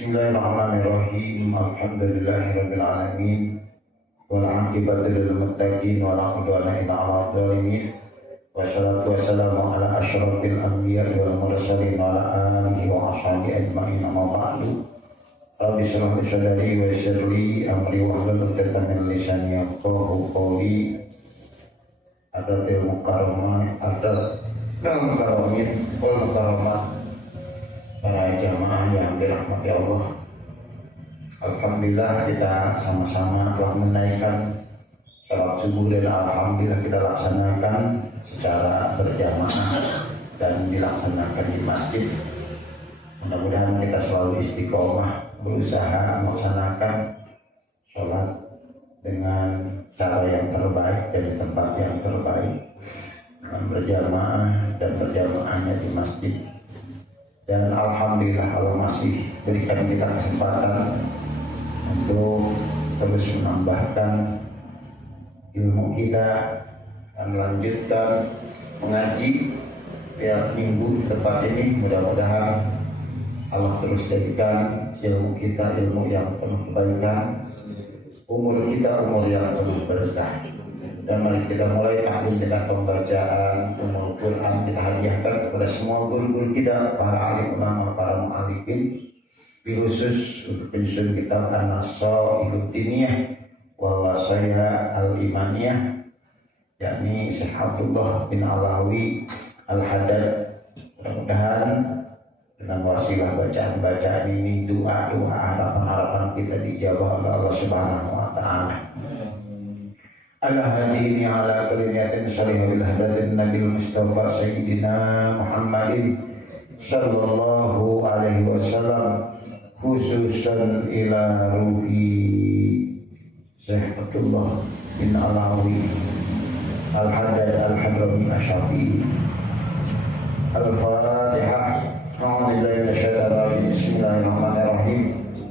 Bismillahirrahmanirrahim. Alhamdulillahirabbil alamin. Wal 'aqibatu lil muttaqin wa la 'udwana illa 'alal zalimin. Wassalatu wassalamu ala asyrafil anbiya'i wal mursalin wa ala alihi wa ashabihi ajma'in. Amma ba'du. Rabbi shrah li sadri wa yassir li amri wahlul 'uqdatam min lisani yafqahu qawli. Adatil mukarramah, adatil mukarramin wal mukarramat. Para jamaah yang dirahmati Allah, alhamdulillah kita sama-sama telah menaikkan salat subuh dan alhamdulillah kita laksanakan secara berjamaah dan dilaksanakan di masjid. Mudah-mudahan kita selalu istiqomah berusaha melaksanakan sholat dengan cara yang terbaik dan di tempat yang terbaik, dengan berjamaah dan berjamaahnya di masjid. Dan alhamdulillah Allah masih berikan kita kesempatan untuk terus menambahkan ilmu kita dan melanjutkan mengaji tiap minggu di tempat ini. Mudah-mudahan Allah terus jadikan ilmu kita ilmu yang penuh kebaikan, umur kita umur yang penuh berkah. Dan mari kita mulai taklim dengan pembacaan umul Quran. Kita hadiahkan kepada semua guru-guru kita, para alim ulama, para mu'alifin, khusus untuk penyusun kitab An-Nasaihud Diniyah wal Wasaya Al-Imaniyah, yakni Syekh Abdullah bin Alawi Al-Haddad. Mudah-mudahan dengan wasilah bacaan-bacaan ini, doa-doa, harapan-harapan kita dijawab oleh Allah Subhanahu wa taala. Ala hadini ala kulliyatin salihah bil hadatin nabil mustafa sayyidina Muhammadin sallallahu alaihi wasallam, khususan ila ruhi Syekh Abdullah bin Alawi Al-Haddad Al-Hadrami Asy-Syafi'i. Al-Fatihah. A'udzubillahi minasyaitonir rajim. Bismillahirrahmanirrahim.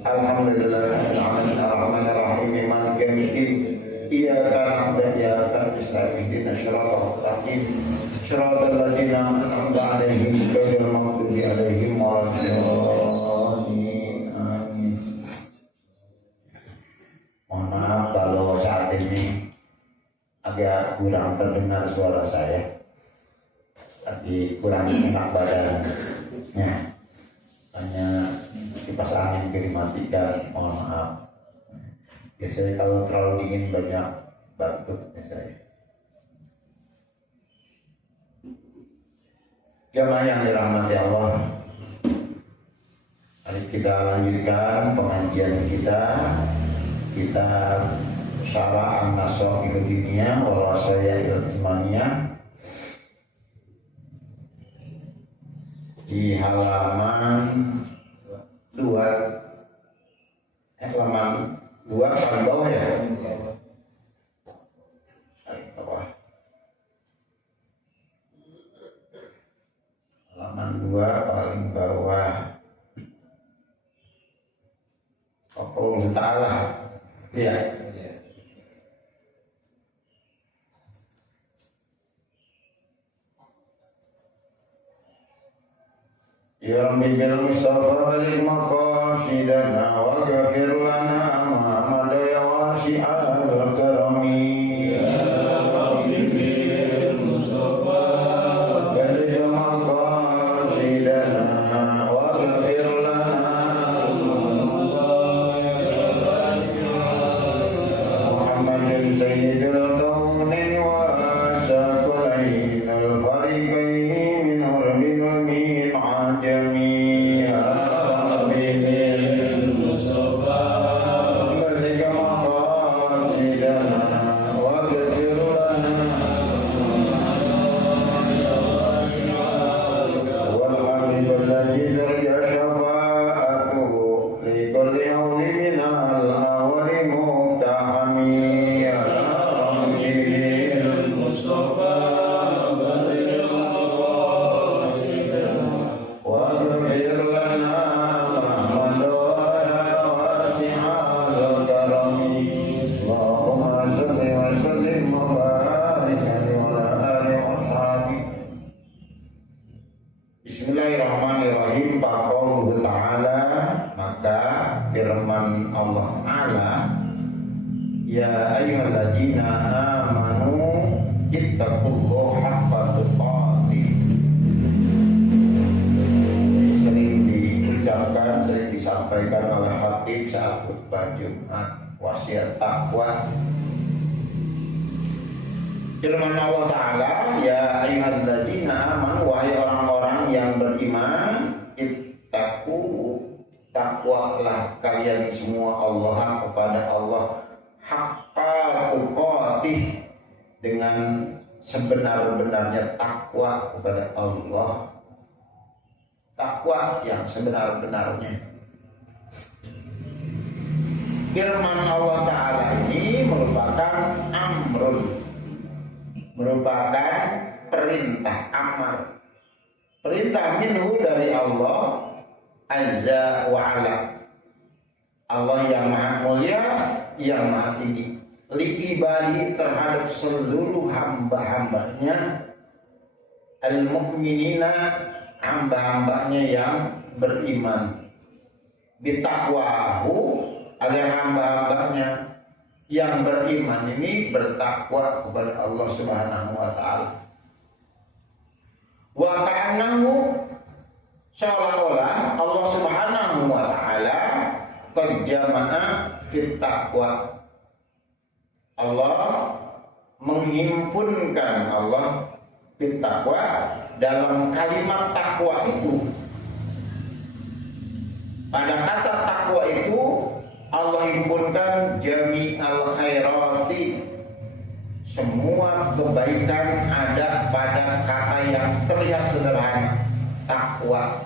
Alhamdulillahirabbil alamin arrahmanir rahim maliki yaumiddin. Iyyaka na'budu wa iyyaka nasta'in ihdinas siratal mustaqim siratal ladzina an'amta 'alaihim ghairil maghdubi 'alaihim waladdallin. Amin. Mohon maaf kalau saat ini agak kurang terdengar suara saya, tapi kurang enak badannya, hanya kipas angin dimatikan. Mohon maaf. Biasanya kalau terlalu dingin banyak batuk biasanya. Jamaah yang dirahmati Allah, mari kita lanjutkan pengajian kita. Kita Syarah An-Nasaihud Diniyah wal Wasaya Al-Imaniyah di halaman 2 halaman 2 paling bawah ya. Paling bawah. Halaman 2 paling bawah. Allah Ta'ala. Iya. Ya Rabbi bil Mustafa balik maqasidana wa ghafir lana ma madaya wasi'al karami. Ya Rabbi bil Mustafa balik maqasidana wa ghafir lana ma madaya wasi'al Muhammadin sayyidul kaunin wa syakulainal fariqaini min urbin wa min jami'a. Rabbi bil Mustafa balik ya ayyuhalladzina amanu ittaqullaha haqqa tuqatih. Sering diucapkan, sering disampaikan oleh khatib saat khutbah Jumat, wasiat takwa. Firman Allah Ta'ala, ya ayyuhalladzina amanu, wahai orang-orang yang beriman, ittaqu, takwalah kalian semua Allah kepada Allah, haqqa tuqatih, dengan sebenar-benarnya takwa kepada Allah, takwa yang sebenar-benarnya. Firman Allah Ta'ala ini merupakan amrun, merupakan perintah, amar, perintah minhu dari Allah Azza wa Ala, Allah yang maha mulia, yang maha tinggi, liibadi, terhadap seluruh hamba-hambanya, al-mu'minina, hamba-hambanya yang beriman, bitakwahu, agar hamba-hambanya yang beriman ini bertakwa kepada Allah Subhanahu wa Ta'ala. Wa ka'annahu, seolah-olah Allah Subhanahu wa Ta'ala qad jama'a fit taqwa, Allah menghimpunkan, Allah fit taqwa, dalam kalimat takwa itu. Pada kata takwa itu Allah himpunkan jami'al khairati, semua kebaikan ada pada kata yang terlihat sederhana, takwa.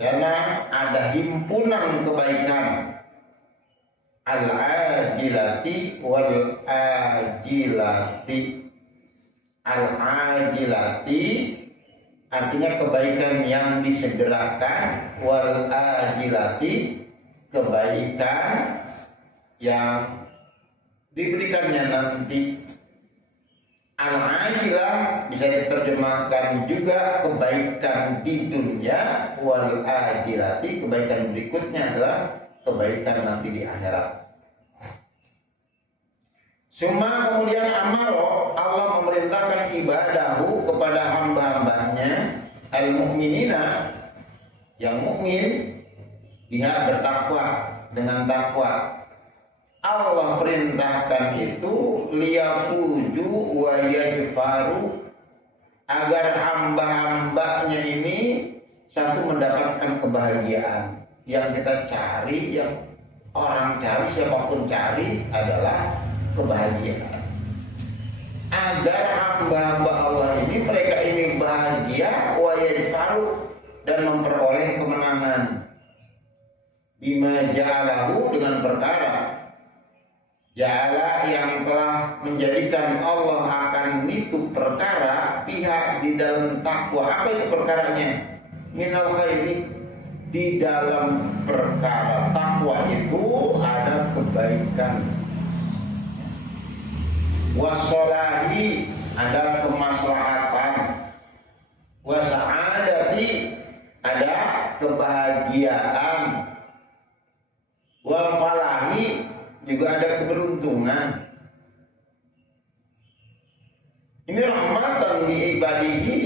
Sana ada himpunan kebaikan, al-ajilati wal ajilati. Al-ajilati artinya kebaikan yang disegerakan, wal ajilati kebaikan yang diberikannya nanti. Al-ajilah bisa diterjemahkan juga kebaikan di dunia, wal ajilati kebaikan berikutnya adalah kebaikan nanti di akhirat. Suma kemudian amaro, Allah memerintahkan ibadahu kepada hamba-hambanya, al-mu'minina, yang mukmin, dia bertakwa, dengan takwa. Allah perintahkan itu liyafuju wa yajfaru, agar hamba-hambanya ini satu mendapatkan kebahagiaan. Yang kita cari, yang orang cari, siapapun cari adalah kebahagiaan. Agar hamba-hamba Allah ini, mereka ini bahagia, wa yajfaru, dan memperoleh kemenangan. Bima ja'alahu, dengan perkara ja'ala yang telah menjadikan Allah akan itu perkara, pihak di dalam takwa. Apa itu perkaranya? Minal khairi, di dalam perkara takwa itu ada kebaikan. Wassolahi, ada kemaslahatan. Wasa'adati, ada kebahagiaan. Wal falahi, juga ada keberuntungan. Ini rahmatan di ibadihi,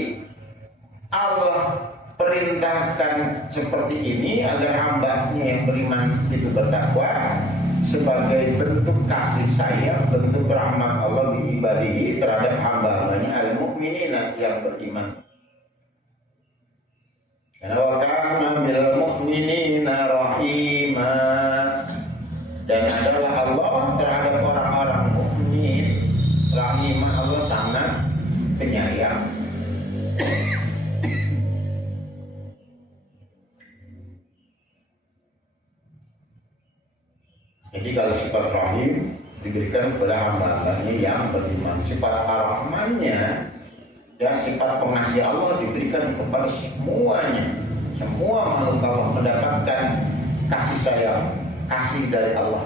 Allah perintahkan seperti ini agar hambanya yang beriman itu bertakwa, sebagai bentuk kasih sayang, bentuk rahmat Allah di ibadihi terhadap hamba-hambanya al-mu'minina, yang beriman. Karena wa kana bil mu'minina rahima, dan adalah Allah terhadap orang-orang mukmin rahimah, Allah sangat penyayang. Jadi kalau sifat rahim diberikan kepada hamba-hambanya yang beriman, sifat ar-Rahmannya, ya, sifat pengasih Allah diberikan kepada semuanya. Semua makhluk Allah mendapatkan kasih sayang, kasih dari Allah.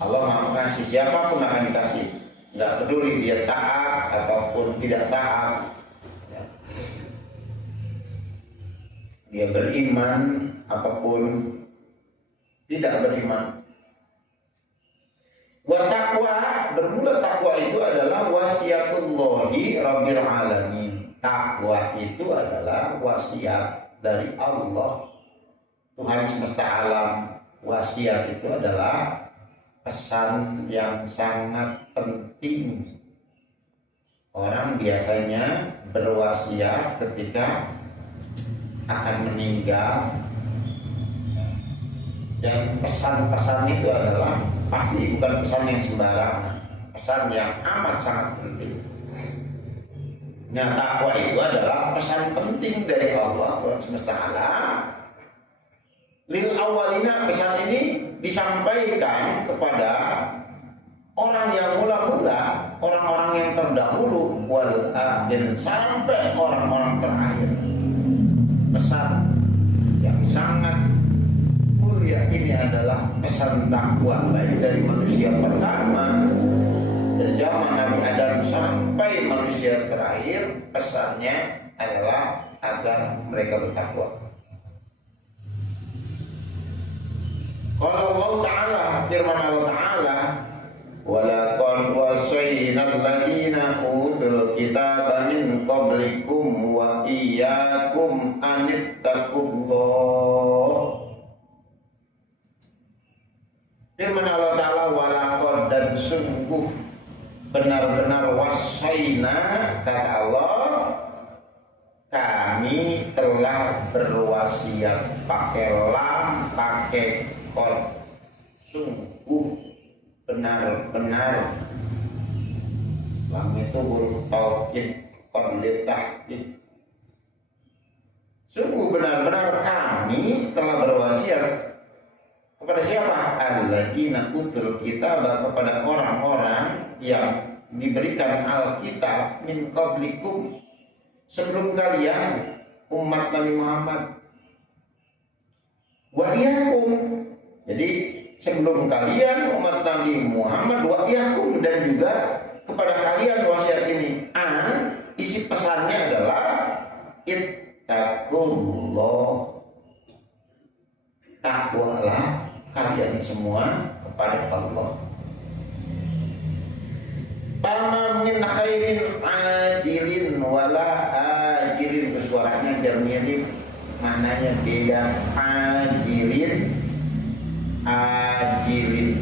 Allah mau kasih siapapun akan dikasih, nggak peduli dia taat ataupun tidak taat, ya. Dia beriman apapun tidak beriman. Taqwa, bermula takwa itu adalah wasiatullahi rabbil alamin. Takwa itu adalah wasiat dari Allah, Tuhan semesta alam. Wasiat itu adalah pesan yang sangat penting. Orang biasanya berwasiat ketika akan meninggal, dan pesan-pesan itu adalah pasti bukan pesan yang sembarangan, pesan yang amat sangat penting. Nah, takwa itu adalah pesan penting dari Allah Tuhan semesta alam. Lil awalina, pesan ini disampaikan kepada orang yang mula-mula, orang-orang yang terdahulu, wal akhirin, sampai orang-orang terakhir. Pesan yang sangat mulia ini adalah pesan takwa, baik dari manusia pertama dari zaman Nabi Adam sampai manusia terakhir. Pesannya adalah agar mereka bertakwa. Kalau Allah Ta'ala, firman Allah Ta'ala, walaqad wasayna alladziina utul kitaba min qablikum wa iyyakum anittaqullah. Firman Allah Ta'ala, walaqad, dan sungguh benar-benar, wasayna, kata Allah, kami telah berwasiat, pakai lam, pakai qad, sungguh benar-benar. Lam itu huruf taukid, qad li tahdid. Sungguh benar-benar kami telah berwasiat kepada siapa? Alladzina utul kitaba, kepada orang-orang yang diberikan Alkitab, min qablikum, sebelum kalian, umat Nabi Muhammad. Wa iyyakum, jadi sebelum kalian umat Nabi Muhammad, wa iyyakum, dan juga kepada kalian wasiat ini. Isi pesannya adalah ittaqullah, takwalah kalian semua kepada Allah. Pama min khairin ajilin wala ajilin, suaranya biar mirip, maknanya beda. Ajilin, ajilin.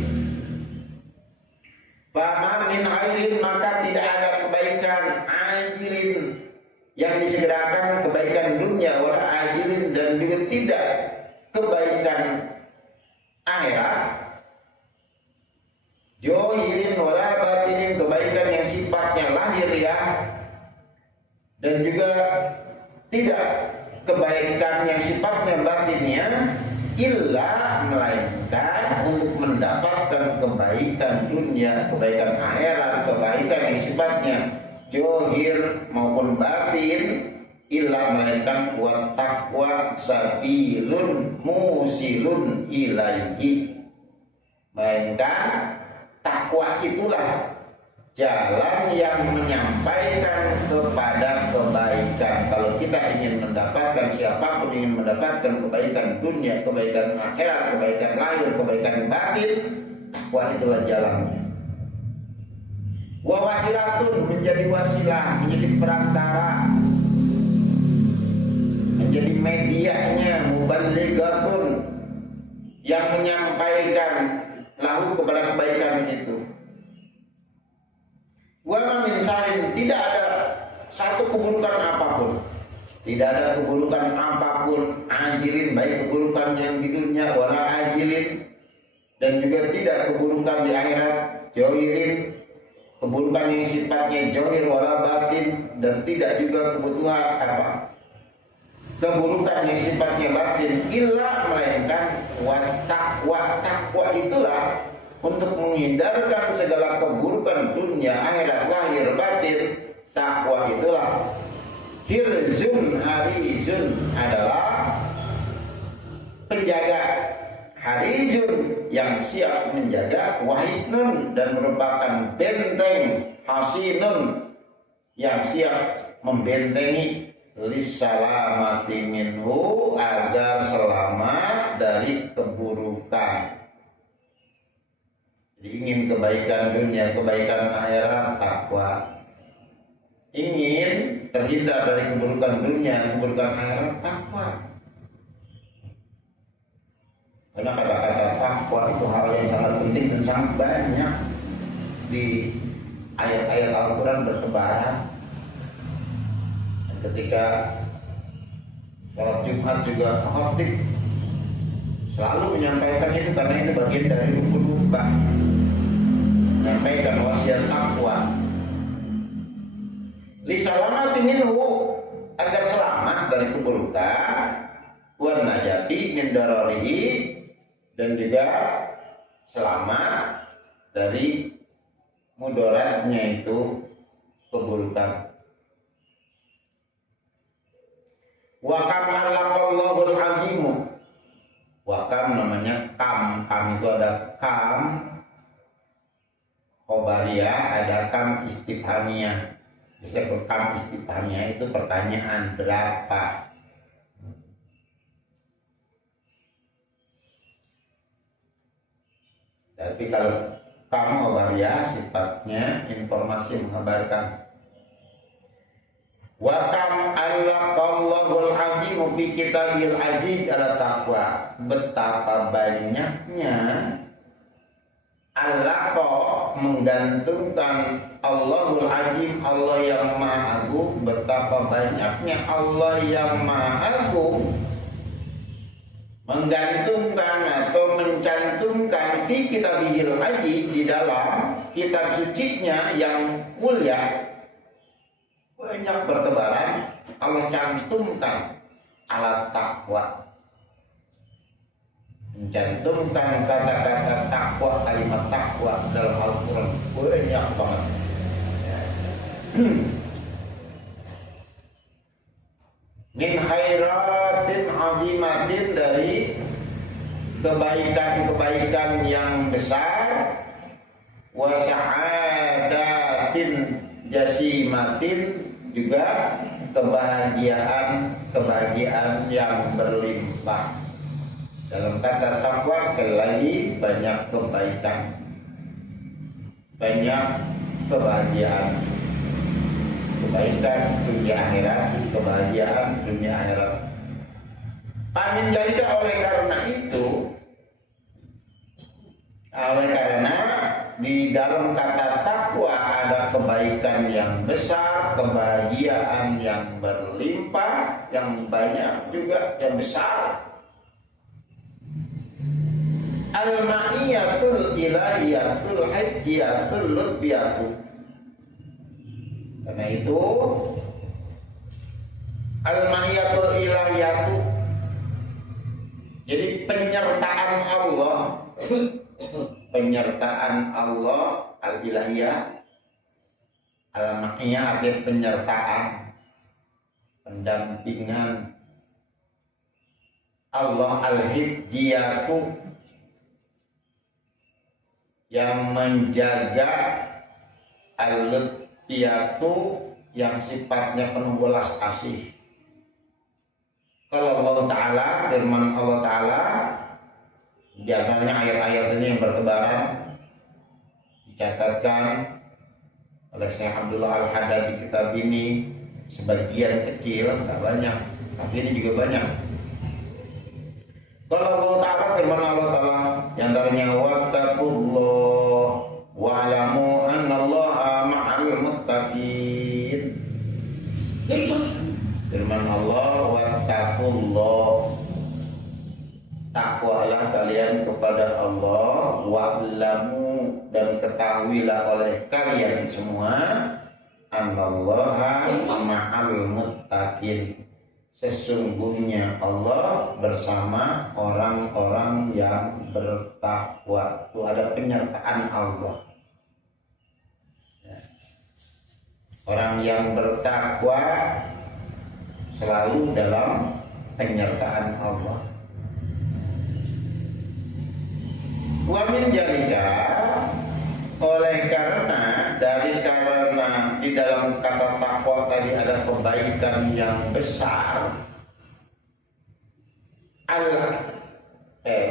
Pama min khairin, maka tidak ada kebaikan ajilin yang disegerakan, kebaikan dunia, wala ajilin, dan juga tidak kebaikan akhirat. Johirin wala batinin, kebaikan yang sifatnya lahir ya, dan juga tidak kebaikan yang sifatnya batinnya, illa, melainkan untuk mendapatkan kebaikan dunia, kebaikan akhirat, kebaikan yang sifatnya johir maupun batin, illa, melainkan wa taqwa sabilun musilun ilaihi, melainkan takwa itulah jalan yang menyampaikan kepada kebaikan. Kalau kita ingin mendapatkan, siapapun ingin mendapatkan kebaikan dunia, kebaikan akhirat, kebaikan lahir, kebaikan batin, takwa itulah jalannya. Wa wasilatun, menjadi wasilah, menjadi perantara, menjadi medianya, muballighatun, yang menyampaikan lahu, kepada kebaikan itu. Wa ma min sarin, tidak ada satu keburukan apapun, tidak ada keburukan apapun, ajilin, baik keburukan yang di dunia, wala ajilin, dan juga tidak keburukan di akhirat, johirin, keburukan yang sifatnya johir, wala batin, dan tidak juga kebutuhan keburukan yang sifatnya batin, illa, melainkan wa taqwa. Taqwa itulah untuk menghindarkan segala keburukan dunia, akhirat, lahir, batin. Taqwa itulah hirzun, harizun, adalah penjaga, harizun, yang siap menjaga, wahisnun, dan merupakan benteng, hasinun, yang siap membentengi, lissalamati minhu, agar selamat dari keburukan. Jadi ingin kebaikan dunia, kebaikan akhirat, takwa. Ingin terhindar dari keburukan dunia, keburukan akhirat, takwa. Karena kata-kata takwa itu hal yang sangat penting dan sangat banyak di ayat-ayat Al-Quran bertebaran. Dan ketika sholat Jumat juga khotib selalu menyampaikan itu, karena itu bagian dari rukun ukhuwah, menyampaikan wasiat takwa. Lisalamati minhu, agar selamat dari keburukan, wan najati min dararihi, dan juga selamat dari mudaratnya itu keburukan. Wa kam alaqallahul azimu. Wa kam namanya kam itu ada kam khobariyah, ada kam istifhamiyah. Biasanya kam istifhamiyah itu pertanyaan berapa. Tapi kalau kam khobariyah sifatnya informasi, mengabarkan. Wa kam allaqallahul azimu fi kitabil aziz ala taqwa. Betapa banyaknya allaqa menggantungkan Allahul azim, Allah yang maha agung. Betapa banyaknya Allah yang maha agung menggantungkan atau mencantumkan fi kitabil aziz, di dalam kitab sucinya yang mulia. Banyak bertebaran Allah cantumkan alat takwa, mencantumkan kata-kata takwa, kalimat takwa dalam Al-Quran banyak banget. Min khairatin azimatin, dari kebaikan-kebaikan yang besar, wa sa'adatin jasimatin, juga kebahagiaan yang berlimpah. Dalam kata takwa sekali lagi banyak kebaikan, banyak kebahagiaan, kebaikan dunia akhirat, kebahagiaan dunia akhirat. Amin. Jadi oleh karena di dalam kata takwa ada kebaikan yang besar, kebahagiaan yang berlimpah, yang banyak juga, yang besar. Al-ma'iyatul ilahiyatul hajjiyatul lutfiyatul. Karena itu al-ma'iyatul ilahiyatu, jadi penyertaan Allah al-ilahiyah, al-ma'iyah artinya penyertaan, pendampingan. Allah al-hijjiyatu, yang menjaga, al-lutfiyatu, yang sifatnya penuh belas kasih. Kalau Allah Ta'ala, firman Allah Ta'ala, di antaranya ayat-ayat ini yang bertebaran, dicatatkan oleh Syekh Abdullah Al-Haddad di kitab ini, sebagian kecil, tidak banyak, tapi ini juga banyak. Kalau Allah Ta'ala, firman Allah Ta'ala, di antaranya wattaqullah wa'lamu annallaha ma'al muttaqin. Firman Allah, wattaqullah, takwalah kalian kepada Allah, wa'lamu, dan ketahuilah oleh kalian semua, annallaha ma'al muttaqin, sesungguhnya Allah bersama orang-orang yang bertakwa. Itu ada penyertaan Allah. Orang yang bertakwa selalu dalam penyertaan Allah. Wa min jalika, oleh karena di dalam kata takwa tadi ada kebaikan yang besar.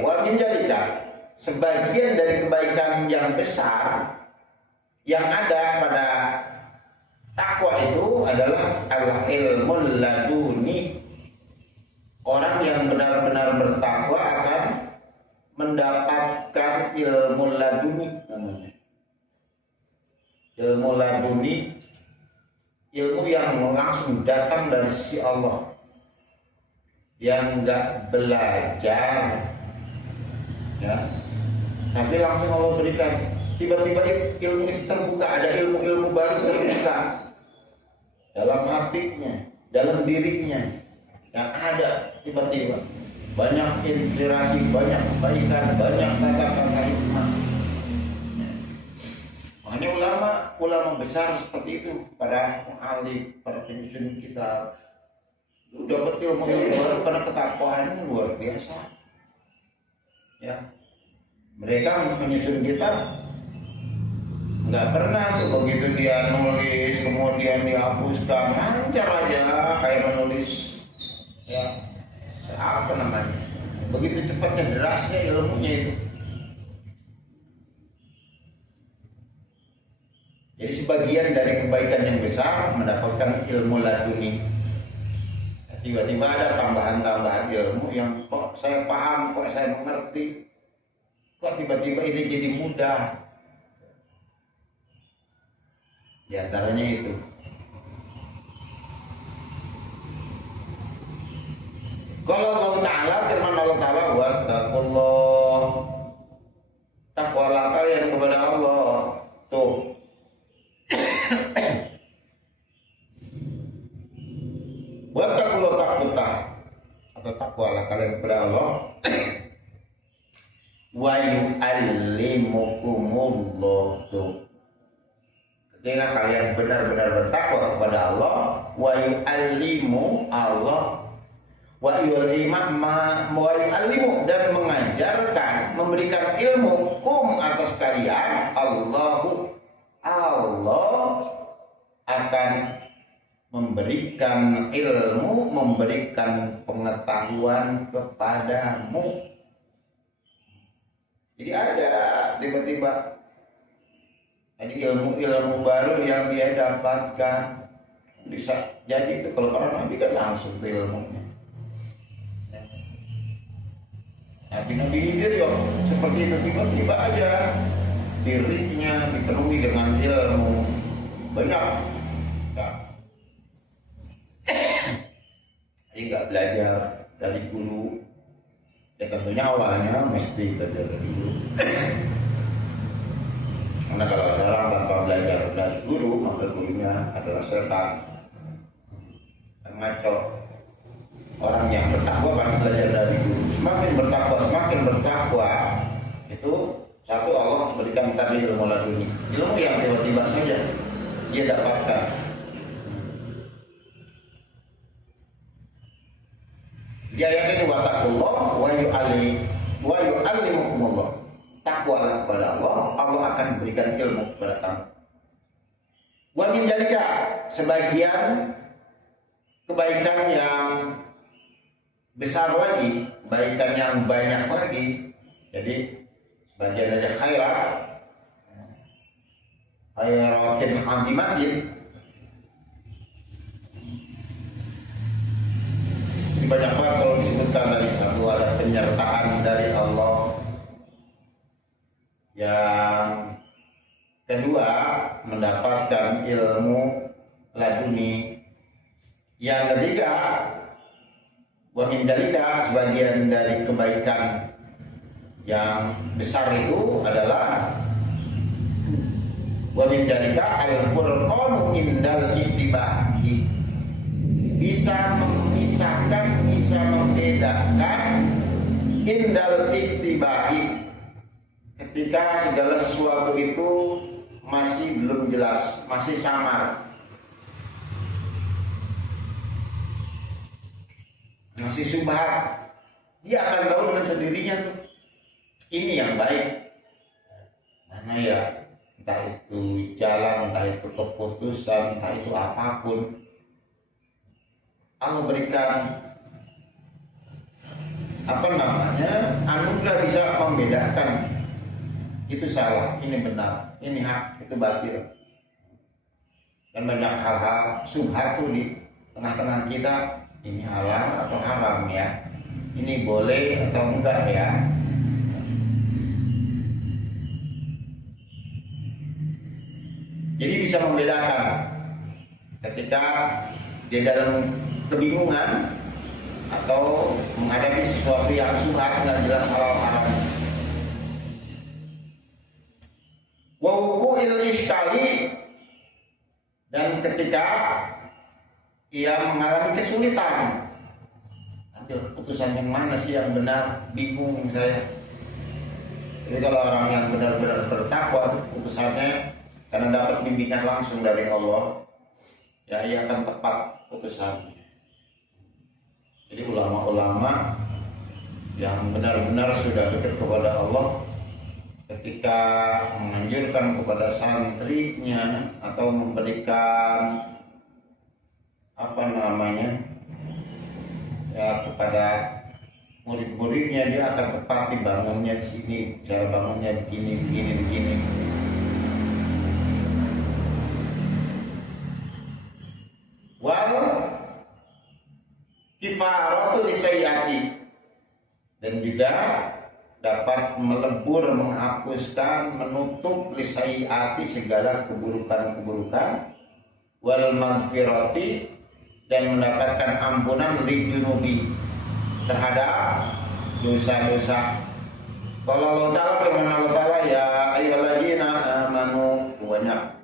Wa min jalika, sebagian dari kebaikan yang besar yang ada pada takwa itu adalah al-ilmul laduni. Orang yang benar-benar bertakwa akan mendapatkan ilmu laduni namanya. Ilmu laduni, ilmu yang langsung datang dari sisi Allah, yang enggak belajar, ya, tapi langsung Allah berikan. Tiba-tiba ilmu itu terbuka, ada ilmu-ilmu baru terbuka dalam hatinya, dalam dirinya, yang ada tiba-tiba banyak inspirasi, banyak kebaikan, banyak kata-kata hikmah. Makanya ulama besar seperti itu, para mu'alif, para penyusun kitab, dapat ilmu-ilmu baru karena ketakwaannya luar biasa. Ya, mereka menyusun kitab nggak pernah tuh begitu dia nulis kemudian dihapuskan, lancar aja kayak menulis, ya, apa namanya, begitu cepatnya derasnya ilmunya itu. Jadi sebagian dari kebaikan yang besar mendapatkan ilmu laduni. Tiba-tiba ada tambahan-tambahan ilmu yang kok saya paham, kok saya mengerti, kok tiba-tiba ini jadi mudah. Di antaranya itu. Kalau Allah Ta'ala, firman Allah Ta'ala, wattaqullah, takwalah kalian kepada Allah. Tuh. Wattaqullah takutah, atau takwalah kalian kepada Allah. Wa yu'allimukumullah. Tuh. Ketika kalian benar-benar bertakwa kepada Allah, wa yu'allimu Allah, wa yu'allimu, dan mengajarkan, memberikan ilmu kum atas kalian, Allah akan memberikan ilmu, memberikan pengetahuan kepadamu. Jadi ada tiba-tiba jadi ilmu-ilmu baru yang dia dapatkan. Bisa jadi itu kalau para nabi kan langsung ke ilmunya. Nabi-nabi Hidir ya seperti itu, tiba-tiba aja dirinya dipenuhi dengan ilmu banyak. Jadi nggak belajar dari guru. Ya tentunya awalnya mesti belajar dari guru. Karena kalau seorang tanpa belajar dari guru, maka gurunya adalah setan, ngaco. Orang yang bertakwa pasti belajar dari guru. Semakin bertakwa, itu satu, Allah berikan tadi ilmu laduni, ilmu yang tiba-tiba saja dia dapatkan. Di ayat ini wattaqullah wa yu'allimukumullah. Takwalah kepada Allah, Allah akan berikan ilmu kepada kamu. Wa min dzalika, sebagian kebaikan yang besar lagi, kebaikan yang banyak lagi. Jadi sebagian dari khairatin azimatin. Banyak banget kalau disebutkan tadi. Satu, ada penyertaan dari Allah. Yang kedua, mendapatkan ilmu laduni. Yang ketiga, wa min dzalika, sebagian dari kebaikan yang besar itu adalah wa min dzalika al-furqanu indal istibahi, bisa memisahkan, bisa membedakan indal istibahi, ketika segala sesuatu itu masih belum jelas, masih samar, masih subhat, dia akan tahu dengan sendirinya tuh ini yang baik, mana ya, entah itu jalan, entah itu keputusan, entah itu apapun. Allah berikan anugerah bisa membedakan itu salah, ini benar, ini hak, itu batil. Dan banyak hal-hal subhat tuh di tengah-tengah kita, ini halal atau haram ya, ini boleh atau enggak ya. Jadi bisa membedakan ketika dia dalam kebingungan atau menghadapi sesuatu yang subhat, nggak jelas halal haram. Wa wuqu'il iskali, dan ketika ia mengalami kesulitan, ambil keputusan yang mana sih yang benar, bingung saya. Jadi kalau orang yang benar-benar bertakwa, keputusannya karena dapat bimbingan langsung dari Allah, ya ia akan tepat keputusan. Jadi ulama-ulama yang benar-benar sudah dekat kepada Allah, ketika menganjurkan kepada santrinya atau memberikan kepada murid-muridnya, dia akan tepat dibangunnya di sini, cara bangunnya begini. Wal kifaratu lisayati, dan juga dapat melebur, menghapuskan, menutup lisayati, segala keburukan-keburukan. Wal magfirati, dan mendapatkan ampunan lijunubi, terhadap dosa-dosa. Kalau Allah Ta'ala, firman Allah Ta'ala, ya ayyuhalladzina amanu, banyak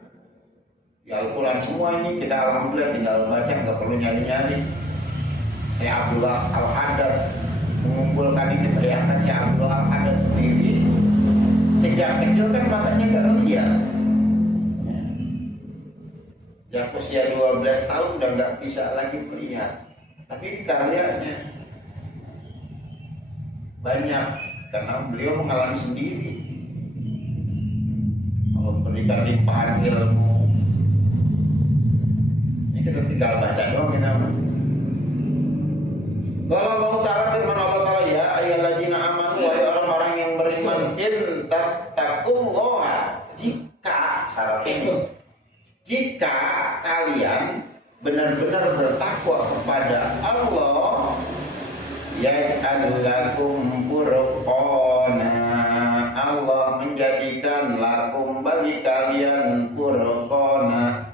di Al-Quran semua ini kita alhamdulillah tinggal baca, nggak perlu nyari-nyari. Saya Abdullah Al-Haddad mengumpulkan ini, bayangkan si Abdullah Al-Haddad sendiri sejak kecil kan matanya nggak ngeliat. Sejak usia 12 tahun udah nggak bisa lagi melihat, tapi karyanya banyak karena beliau mengalami sendiri. Allah berikan limpahan ilmu, ini kita tinggal baca doang kita. Kalau Allah Ta'ala, firman Allah Ta'ala, ya ayyuhalladzina amanu, wahai orang-orang yang beriman, in tattaqullaha, jika syaratnya, jika kalian benar-benar bertakwa kepada Allah, yaj'al lakum furqana, Allah menjadikan lakum, bagi kalian, furqana,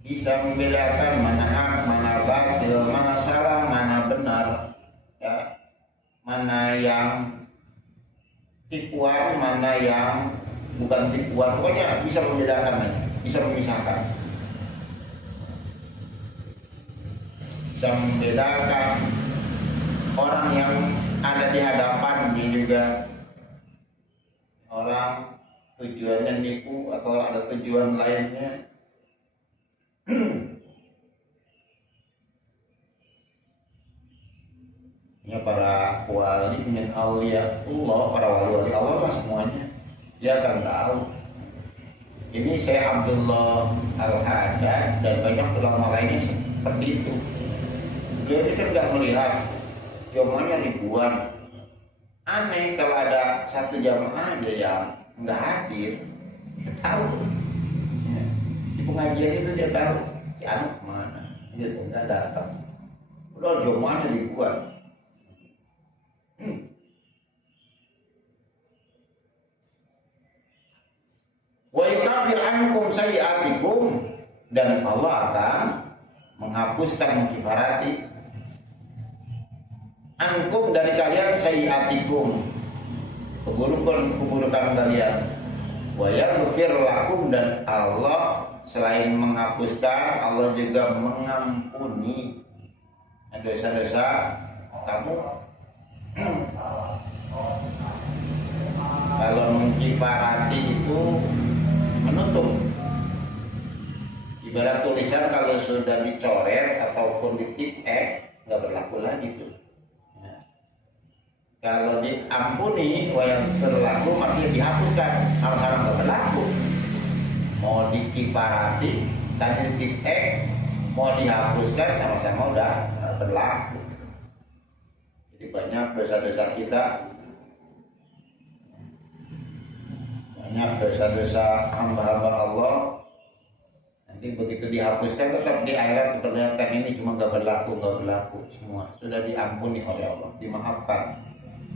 bisa membedakan mana hak, mana batil, mana salah, mana benar, ya, mana yang tipuan, mana yang bukan tipuan. Pokoknya bisa membedakan, bisa memisahkan, bisa membedakan orang yang ada di hadapannya juga, orang tujuannya nipu atau ada tujuan lainnya. Ya, para wali min auliya Allah, para wali-wali Allah lah semuanya, dia akan tahu. Ini saya Abdullah Al-Haddad dan banyak ulama lainnya seperti itu. Dia kan nggak melihat jamaahnya ribuan. Aneh kalau ada satu jamaah aja yang nggak hadir, dia tahu. Di pengajian itu dia tahu si anak kemana, dia nggak datang. Udah jamaahnya ribuan. Wa yukafir ankum sayiatikum, dan Allah akan menghapuskan, mengkifarati ankum, dari kalian, sayiatikum, keburukan kalian. Wa yaghfir lakum, dan Allah selain menghapuskan, Allah juga mengampuni dosa-dosa kamu. Kalau mengkifarati itu menutup, ibarat tulisan kalau sudah dicoret ataupun ditipek nggak berlaku lagi tuh. Kalau diampuni, yang berlaku artinya dihapuskan, sama-sama nggak berlaku. Mau dikifarati, tadi ditipek, mau dihapuskan, sama-sama udah berlaku. Jadi banyak dosa-dosa kita, banyak dosa-dosa hamba-hamba Allah, nanti begitu dihapuskan tetap di akhirat diperlihatkan ini cuma gak berlaku semua sudah diampuni oleh Allah, dimaafkan.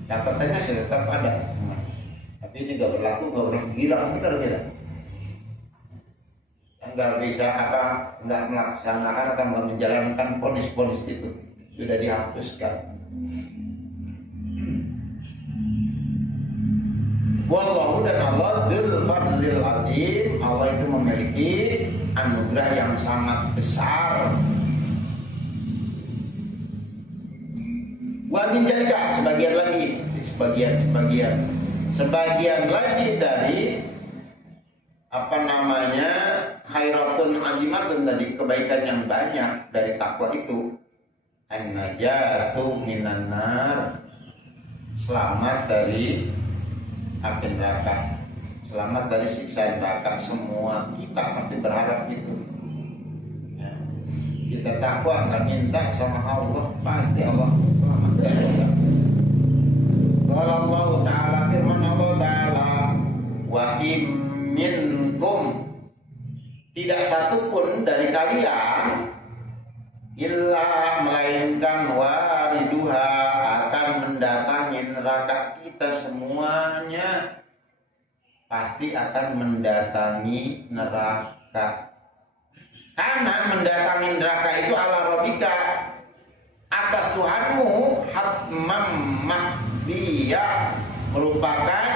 Catatannya sih tetap ada, tapi ini gak berlaku hilang benar kita. Yang gak bisa nggak melaksanakan atau nggak menjalankan ponis-ponis itu sudah dihapuskan. Wallahu, dan Allah dzul fadlil azim, Allah itu memiliki anugerah yang sangat besar. Wa min jalika, sebagian lagi dari khairatun azimatun tadi, kebaikan yang banyak dari takwa itu, an-najatu minan nar, selamat dari api neraka, selamat dari siksa neraka. Semua kita pasti berharap itu ya. Kita takwa nggak minta sama Allah, pasti Allah selamatkan kita. Kalau Allah Ta'ala, firman Allah Ta'ala, wa im minkum, tidak satupun dari kalian illa melainkan wariduha, akan mendatangi neraka. Kita semuanya pasti akan mendatangi neraka. Karena mendatangi neraka itu ala rabbika, atas Tuhanmu, hatmam makdiyah, merupakan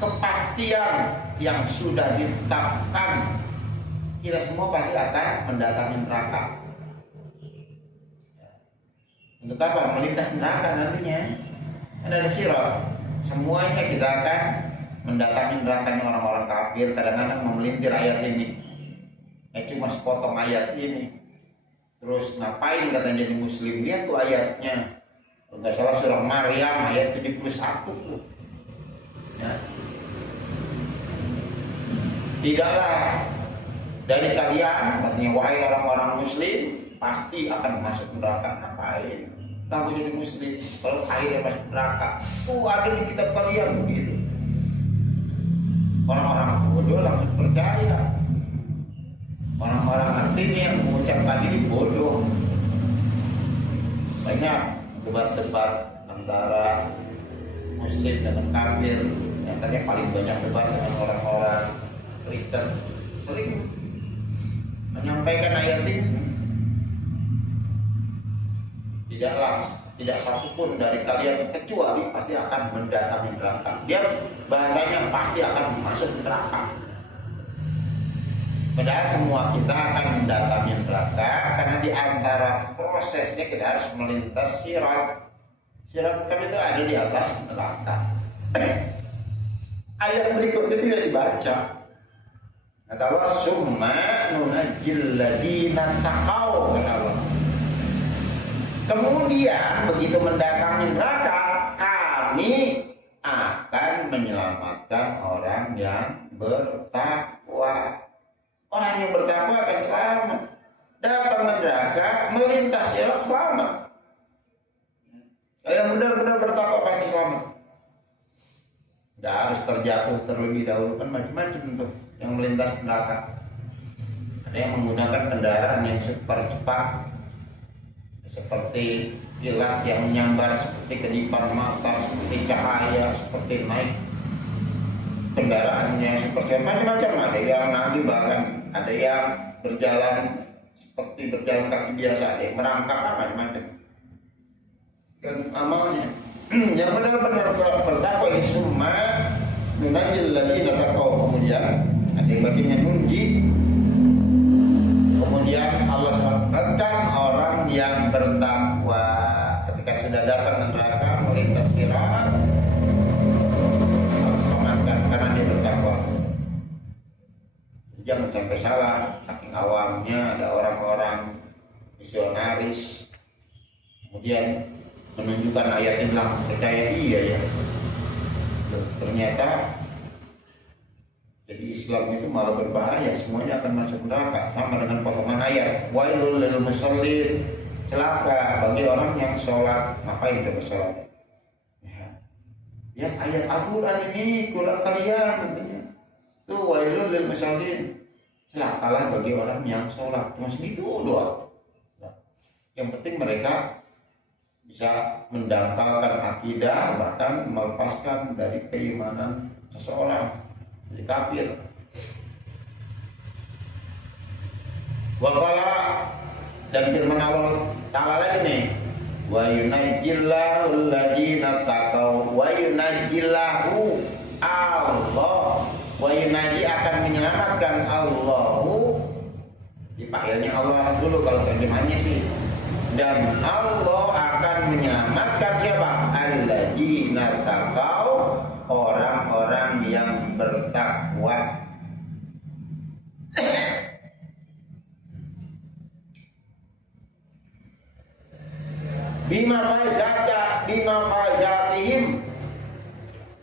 kepastian yang sudah ditetapkan. Kita semua pasti akan mendatangi neraka. Untuk apa? Melintas neraka nantinya. Ada sirat. Semuanya kita akan mendatangi neraka. Orang-orang kafir kadang-kadang memelintir ayat ini. Cuma sepotong ayat ini. Terus ngapain katanya jadi muslim? Lihat tuh ayatnya. Kalau nggak salah surah Maryam ayat 71 tuh. Ya. Tidaklah dari kalian, katanya, wahai orang-orang muslim, pasti akan masuk neraka. Ngapain kamu jadi muslim kalau akhirnya masuk neraka? Ada di kitab kalian begitu. Orang-orang bodoh langsung percaya. Orang-orang artinya yang mengucapkan ini bodoh. Banyak debat-debat antara muslim dengan kafir. Yang tadinya paling banyak debat dengan orang-orang Kristen, sering menyampaikan ayat ini. Tidak satupun dari kalian kecuali pasti akan mendatangi neraka. Dia bahasanya pasti akan masuk neraka. Padahal semua kita akan mendatangi neraka, karena di antara prosesnya kita harus melintas sirat. Sirat kan itu ada di atas neraka. Ayat berikutnya tidak dibaca. Kata Allah, summa nunajjil ladzina taqaw, kata Allah. Kemudian begitu mendatangi neraka, kami akan menyelamatkan orang yang bertakwa. Orang yang bertakwa akan selamat. Datang neraka, melintas sirat, selamat. Yang benar-benar bertakwa pasti selamat. Gak harus terjatuh terlebih dahulu, kan macam-macam tuh yang melintas neraka. Ada yang menggunakan kendaraan yang super cepat, seperti kilat yang menyambar, seperti kedipan mata, seperti cahaya, seperti naik kendaraannya seperti macam-macam. Ada yang nagih, bahkan ada yang berjalan seperti berjalan kaki biasa, ada yang merangkak, macam-macam. Dan amalnya yang benar-benar bertakwa ini semua menanjil lagi taqwa. Kemudian ada yang baginya nunji. Kemudian Allah selamatkan orang yang bertakwa. Ketika sudah datang neraka, melintas sirat, Allah selamatkan karena dia bertakwa. Jangan sampai salah. Saking awamnya ada orang-orang misionaris, kemudian menunjukkan ayat ini, bilang percaya iya ya. Ternyata jadi Islam itu malah berbahaya, semuanya akan masuk neraka. Sama dengan potongan ayat, wailul lil musallin, celaka bagi orang yang sholat. Ngapain coba sholat? Ya ayat Al-Quran ini, Quran kalian nantinya. Tuh wailul lil musallin. Celakalah bagi orang yang sholat. Cuma segitu doang. Yang penting mereka bisa mendangkalkan akidah, bahkan melepaskan dari keimanan seseorang jadi kafir. Waqala, dan firman Allah Ta'ala lagi nih, wa yunajjillahu alladziina taqaw wa yunajjillahu Allah, wa yunajji akan menyelamatkan Allahu, dipanggilnya Allah dulu kalau terjemahannya sih, dan Allah akan menyelamatkan siapa? Alladziina taqaw, orang-orang yang bertakwa. Bima fazatihim,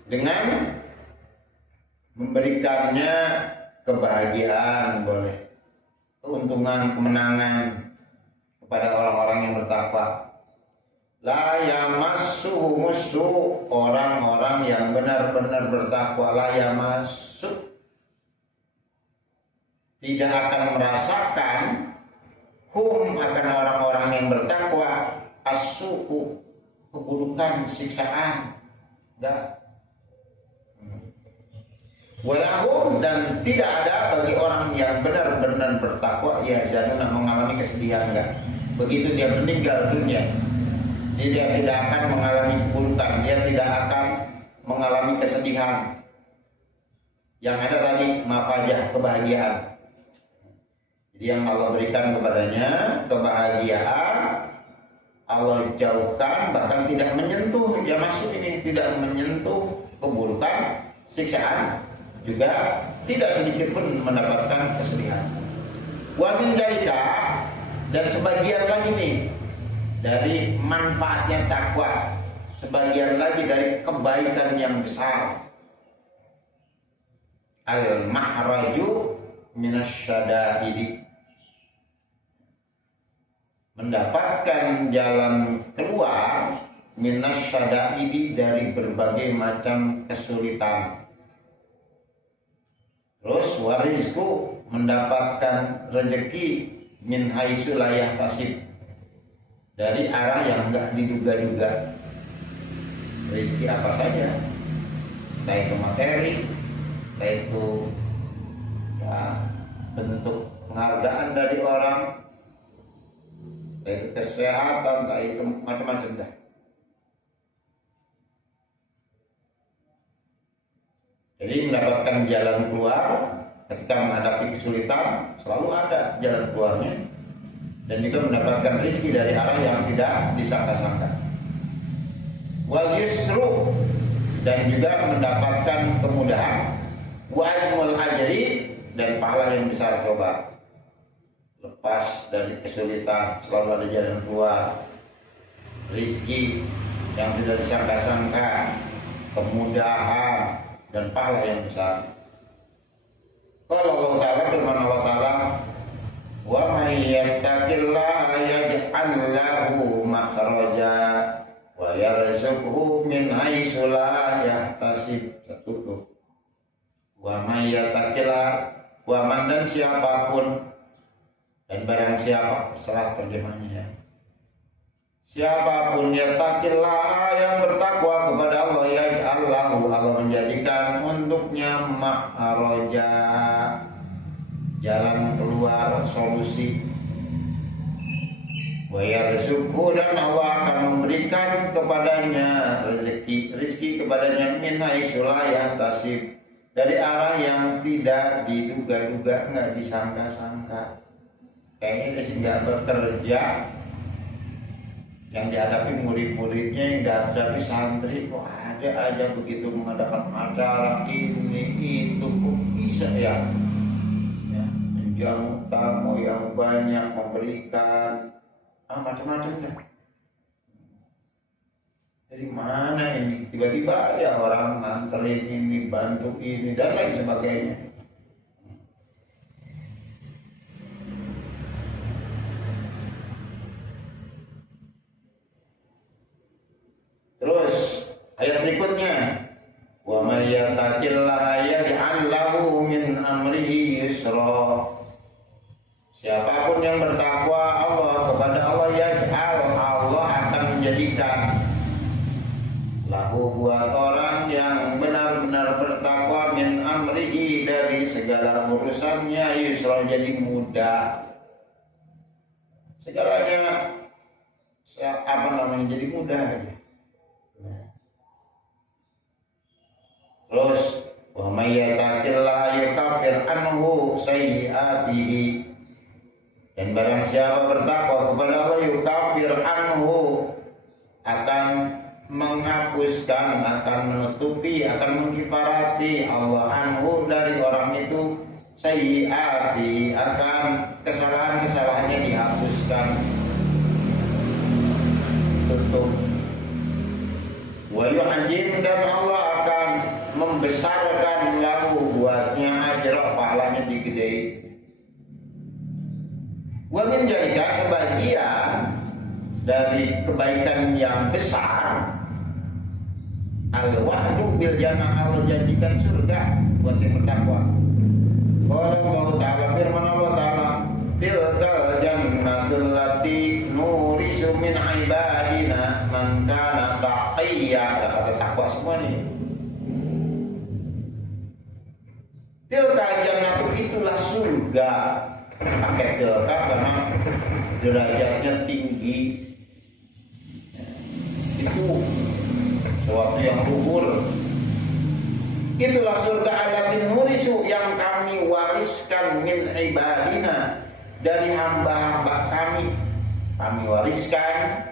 dengan memberikannya kebahagiaan, boleh keuntungan, kemenangan kepada orang-orang yang bertakwa. La yamassuhu musu, orang-orang yang benar-benar bertakwa, la yamassu, tidak akan merasakan, hum, akan orang-orang yang bertakwa, as-su'u, keburukan, siksaan, enggak. Walahum, dan tidak ada bagi orang yang benar-benar bertakwa, ya zanuna, mengalami kesedihan, enggak. Begitu dia meninggal dunia, dia tidak akan mengalami keburukan, dia tidak akan mengalami kesedihan. Yang ada tadi mafajah, kebahagiaan. Jadi yang Allah berikan kepadanya kebahagiaan, Allah jauhkan, bahkan tidak menyentuh, dia masuk ini tidak menyentuh keburukan, siksaan, juga tidak sedikit pun mendapatkan kesedihan. Wa min jalika, dan sebagian lagi nih dari manfaatnya takwa, sebagian lagi dari kebaikan yang besar, al-mahraju minasyada'idi, mendapatkan jalan keluar, minasyada'idi, dari berbagai macam kesulitan. Terus warizku, mendapatkan rezeki, min haitsu la yahtasib, dari arah yang enggak diduga-duga. Rezeki apa saja, entah itu materi, entah itu ya, bentuk penghargaan dari orang, entah itu kesehatan, entah itu macam-macam dah. Jadi mendapatkan jalan keluar ketika menghadapi kesulitan, selalu ada jalan keluarnya, dan juga mendapatkan rezeki dari arah yang tidak disangka-sangka. Wal yusru, dan juga mendapatkan kemudahan. Wa ajmul ajri, dan pahala yang besar. Coba lepas dari kesulitan, selalu ada jalan keluar, rezeki yang tidak disangka-sangka, kemudahan, dan pahala yang besar. Kalau Allah Ta'ala, firman Allah Ta'ala, wa may yattaqillaha yaj'al lahu makhraja wa yarzuqhu min haitsu la yahtasib. Tertutup. Wa may yattaqillah, wa man, dan siapapun, dan barang siapa, terserah terjemahnya ya. Siapapun yattaqillah, yang bertakwa kepada Allah, yaj'al lahu, Allah menjadikan untuknya makhraja, jalan keluar, solusi. Wa yarzuqhu, dan Allah akan memberikan kepadanya rezeki kepadanya, min haitsu la yahtasib, dari arah yang tidak diduga-duga, enggak disangka-sangka. Kayaknya dia nggak bekerja, yang dihadapi murid-muridnya, yang dihadapi santri, kok ada aja begitu mengadakan acara ini itu, kok bisa ya, menjamu tamu yang banyak, memberikan macam-macam ya. Dari mana ini? Tiba-tiba ada orang nganterin ini, bantu ini, dan lain sebagainya. artinya wa may yattaqillaha yaj'al lahu min amrihi yusra. Siapapun yang bertakwa Allah kepada Allah, yaj'al, Allah akan menjadikan lahu, buat orang yang benar-benar bertakwa, min amrihi, dari segala urusannya, yusra, jadi mudah. Segalanya jadi mudah aja. Terus wa may yattaqillaha yukaffir anhu sayyi'atihi, dan barang siapa bertakwa kepada Allah, yukaffir anhu, akan menghapuskan, akan menutupi, akan mengkifarati Allah anhu, dari orang itu, sayyi'ati, akan kesalahan-kesalahannya dihapuskan, tutup. Wa yu'ajim, dan Allah akan membesarkan lahu, buatnya, ajra, pahalanya digedein. Wa min jalika, sebagian dari kebaikan yang besar, al-wa'du bil jannah, Allah janjikan surga buat yang bertakwa. Qala Allah Ta'ala, firman Allah Ta'ala, tilkal jannatul lati nurisu min ibadina man kana taqiyya. Ada kata takwa semua nih. Tilkal jannatul, itulah surga. Pakai tilka karena derajatnya tinggi. Itu sesuatu yang luhur. Itulah surga allatin nurisu, yang kami wariskan, min ibadina, dari hamba-hamba kami. Kami wariskan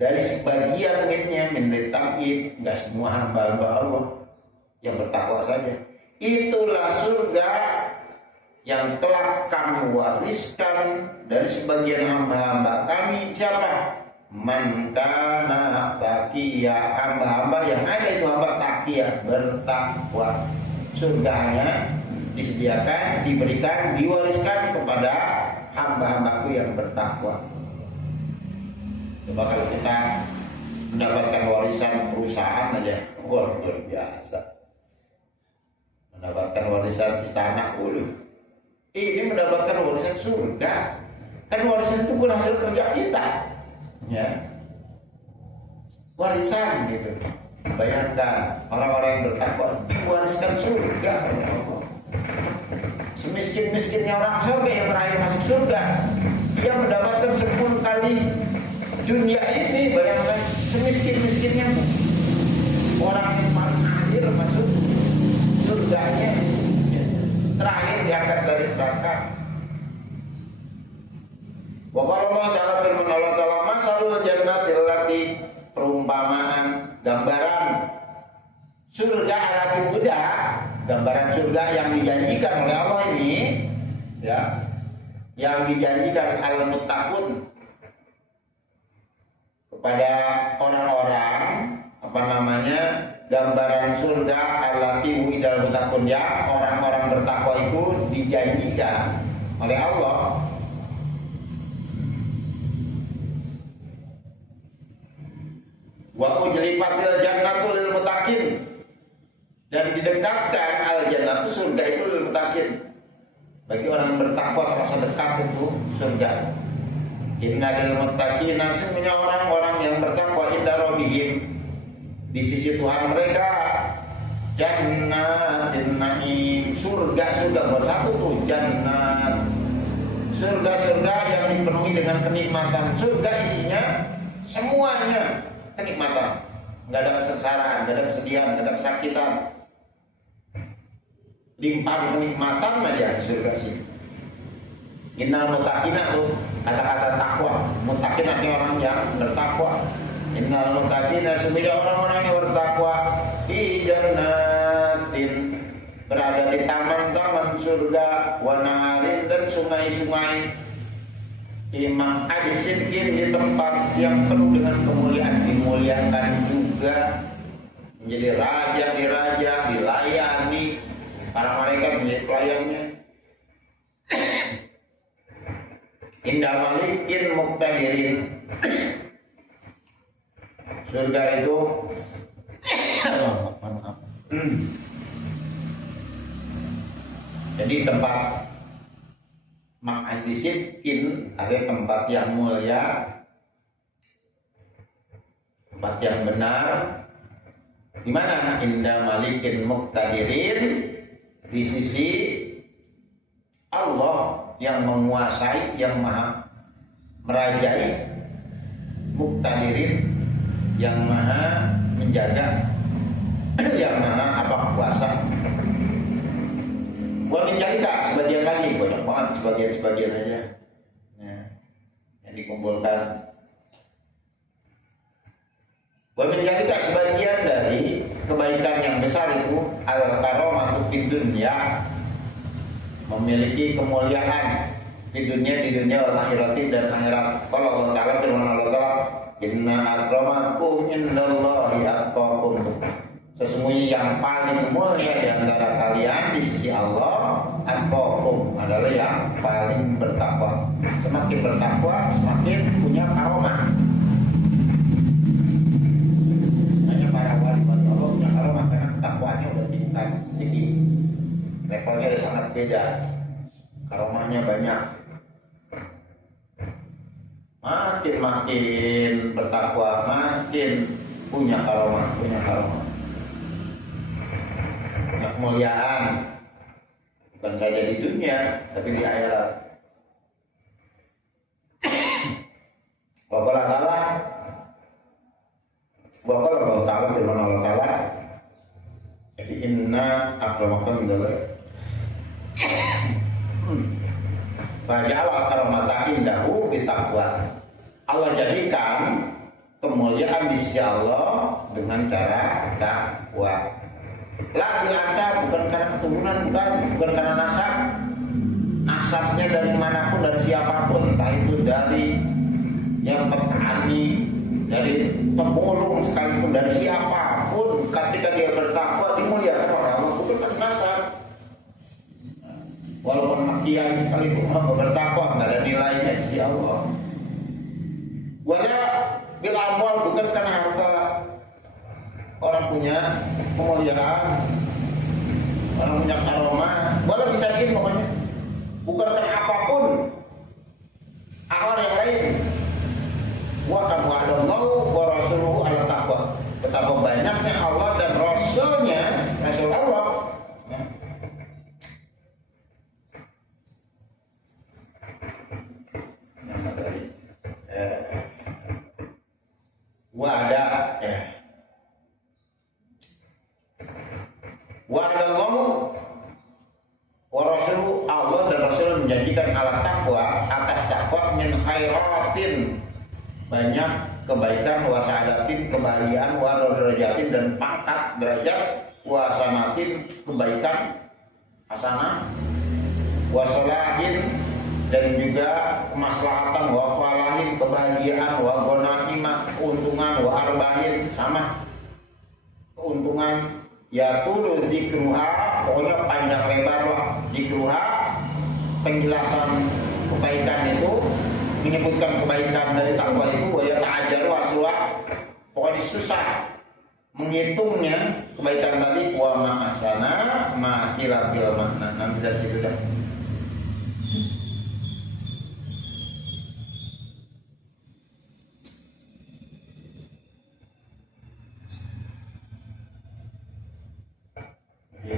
dari sebagian minnya, min litamid, enggak semua hamba-hamba Allah yang bertakwa saja. Itulah surga yang telah kami wariskan dari sebagian hamba-hamba kami. Siapa? Man kana taqiyya, hamba-hamba yang ada itu hamba taqiyya, bertakwa. Surganya disediakan, diberikan, diwariskan kepada hamba-hambaku yang bertakwa. Coba kalau kita mendapatkan warisan perusahaan aja, luar biasa. Mendapatkan warisan istana, ini mendapatkan warisan surga. Kan warisan itu bukan hasil kerja kita, ya. Warisan gitu. Bayangkan orang-orang yang bertakwa diwariskan surga oleh Allah. Semiskin-miskinnya orang surga yang terakhir masuk surga, dia mendapatkan 10 kali dunia ini. Bayangkan semiskin-miskinnya orang yang paling akhir masuk surganya, terakhir diangkat dari neraka. Wa qala Allah Ta'ala, firman Allah Ta'ala, masalul jannatil lati, perumpamaan, gambaran surga alati buddha, gambaran surga yang dijanjikan oleh Allah ini, ya, yang dijanjikan al-muttaqun kepada orang-orang, gambaran surga allati wu'idal muttaqun, yang orang-orang bertakwa itu dijanjikan oleh Allah. Wa ujlifatil jannatu lil muttaqin, dan didekatkan al jannatu, surga itu lil muttaqin, bagi orang yang bertakwa terasa dekat itu surga. Innal muttaqina, sesungguhnya orang-orang yang bertakwa, inda rabbihim, di sisi Tuhan mereka, jannatin na'im, surga-surga bersatu tuh, jannat, surga-surga yang dipenuhi dengan kenikmatan. Surga isinya semuanya kenikmatan, nggak ada kesengsaraan, nggak ada kesedihan, nggak ada kesakitan, limpahan kenikmatan aja surga sih. Innal muttaqina tuh kata-kata takwa, muttaqin artinya orang yang bertakwa. Innal muttaqina, sesungguhnya orang-orang yang bertakwa, di jannatin, berada di taman-taman surga, wa naharin, dan sungai-sungai, imam adisidkin, di tempat yang penuh dengan kemuliaan, dimuliakan juga, menjadi raja, diraja, dilayani, para malaikat menjadi pelayannya. Indah malikin muqtadirin, surga itu Maaf. Jadi tempat ma'adi sidqin ada tempat yang mulia, tempat yang benar. Di mana? Inda malikin muqtadirin, di sisi Allah yang menguasai, yang maha merajai, muqtadirin, yang maha menjaga, yang maha apa kuasa. Gua menjadikan sebagian lagi, banyak banget sebagian aja ya, yang dikumpulkan. Gua menjadikan sebagian dari kebaikan yang besar itu al-karamatu fid dunya, memiliki kemuliaan di dunia wal akhirati, dan akhirat. Kalau Allah Ta'ala firman Allah Ta'ala, inna akramakum indallahi atqakum, sesungguhnya yang paling mulia di antara kalian di sisi Allah atqakum, adalah yang paling bertakwa. Semakin bertakwa semakin punya karomah. Hanya para wali-wali Allah punya karomah karena takwanya udah tingkat tinggi, levelnya udah sangat beda, karomahnya banyak. Makin bertakwa makin punya karomah, punya kemuliaan, bukan saja di dunia tapi di akhirat. Wa qala ta'ala firman Allah Ta'ala, jadi inna akramakum indallahi faja'al karamata indahu bitaqwa. Allah jadikan kemuliaan di sisi Allah dengan cara takwa. La bil ansab, bukan karena keturunan, bukan karena nasab. Nasabnya dari manapun, dari siapapun, entah itu dari yang petani, dari pemulung sekalipun, dari siapapun, ketika dia bertakwa dimuliakan oleh Allah, bukan karena nasab. Walaupun kiai sekalipun nggak bertakwa, nggak ada nilainya di sisi Allah. Wala bil amwal, bukan karena harta. Orang punya kemuliaan, orang punya karomah, boleh bisa gini pokoknya, bukan karena apapun akar yang lain. Wa kan wa'adallahu wa rasuluhu ala taqwa, betapa banyaknya Allah dan Rasulnya, Rasul Allah wa'adallahu wa rasuluhu, Allah dan Rasul menjanjikan ala taqwa, atas takwa, min khairatin, banyak kebaikan, wa sa'adatin, kebahagiaan, wa darajatin, dan pangkat derajat, wa sanatin, kebaikan hasanah, wa solahin, dan juga kemaslahatan, wa falahin, kebahagiaan, wa gonahima, keuntungan, wa arbahin, sama keuntungan. Ya tulu zikruha, pokoknya panjang lebar lah zikruha, penjelasan kebaikan itu, menyebutkan kebaikan dari takwa itu. Wa ya ta'ajalu aswa, pokoknya susah menghitungnya kebaikan tadi. Wa ma'asana ma'kila bil makna, nanti dari situ dah.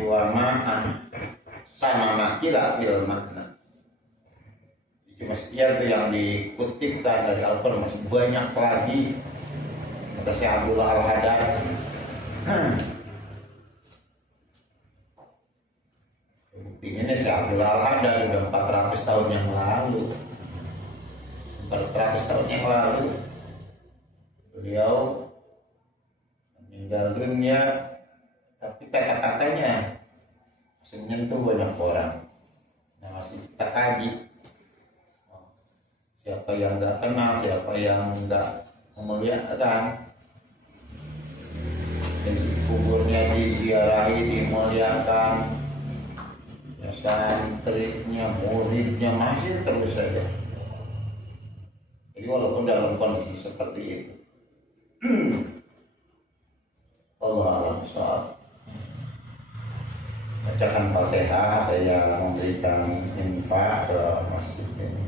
Wa ma'an sama makila bil makna. Cuma sekian tuh yang dikutipkan dari Al-Quran, masih banyak lagi. Kata Syekh Abdullah Al-Haddad, buktinya Syekh Abdullah Al-Haddad udah 400 tahun yang lalu, 400 tahun yang lalu beliau meninggal dunia, tapi kata-katanya masih menyentuh banyak orang. Nah, masih kita kaji. Siapa yang nggak kenal, siapa yang nggak memuliakan, kuburnya diziarahi, dimuliakan, ya, santrinya, muridnya masih terus saja. Jadi walaupun dalam kondisi seperti itu, Allah alam. bacakan Fatihah, ada yang memberikan infak ke masjid ini.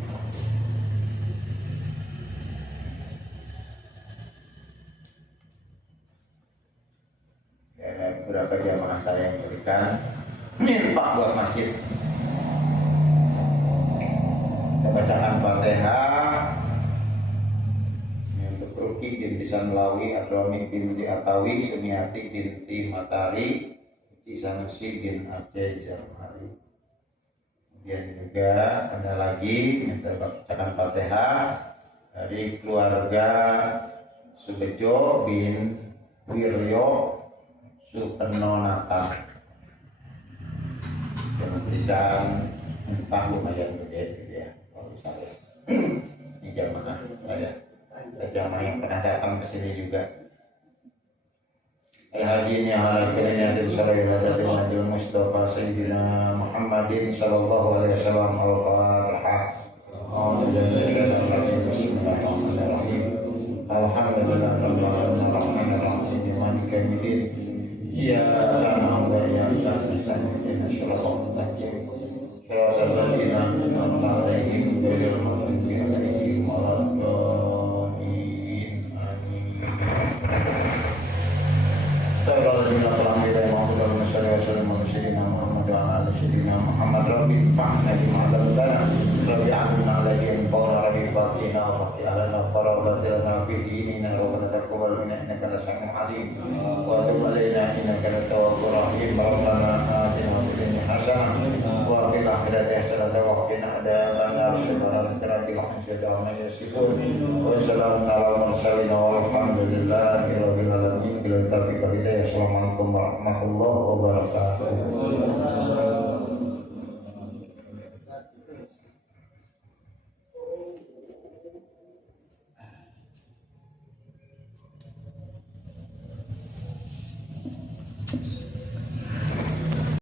Ada beberapa jamaah saya yang memberikan infak buat masjid. Kita bacakan Fatihah. Ini untuk Ruki binti Sanlawi, Adroni binti Atawi, Sumiati binti Matari, Sanusi bin Aceh Jamhari. Kemudian juga ada lagi kita bacakan Fatihah dari keluarga Subejo bin Wiryo Supenonata yang memberikan entah lumayan gede gitu ya kalau saya. Ini jamaah saya, jamaah yang pernah datang ke sini juga. Al-Hajin yang ala keleniatin salawadatin Nabil Mustafa Sayyidina Muhammadin sallallahu alaihi wasallam. Al-Fatihah. Bismillahirrahmanirrahim. Alhamdulillah rabbil alamin arrahmanir rahim maliki yaumiddin. Iyyaka na'budu wa iyyaka nasta'in ihdinas siratal mustaqim siratal ladzina an'amta 'alaihim ghairil maghdubi 'alaihim waladdallin. Amin. Assalamualaikum warahmatullahi wabarakatuh. Rabbi fa'na bima 'allamtana Rabbi 'allimna alladhi yanfa'una Rabbi fa'ina wa fa'ti 'alana faraghna fi dinina Rabbana taqabbal minna innaka antas samiul 'alim wa tub 'alaina innaka antat tawwabur rahim. Rabbana atina fid dunya hasanah wa fil akhirati hasanah wa qina adzabannar. Subhanaka wassalamu ala mursalin walhamdulillahi rabbil alamin. Bila taufiq wal hidayah. Assalamualaikum warahmatullahi wabarakatuh.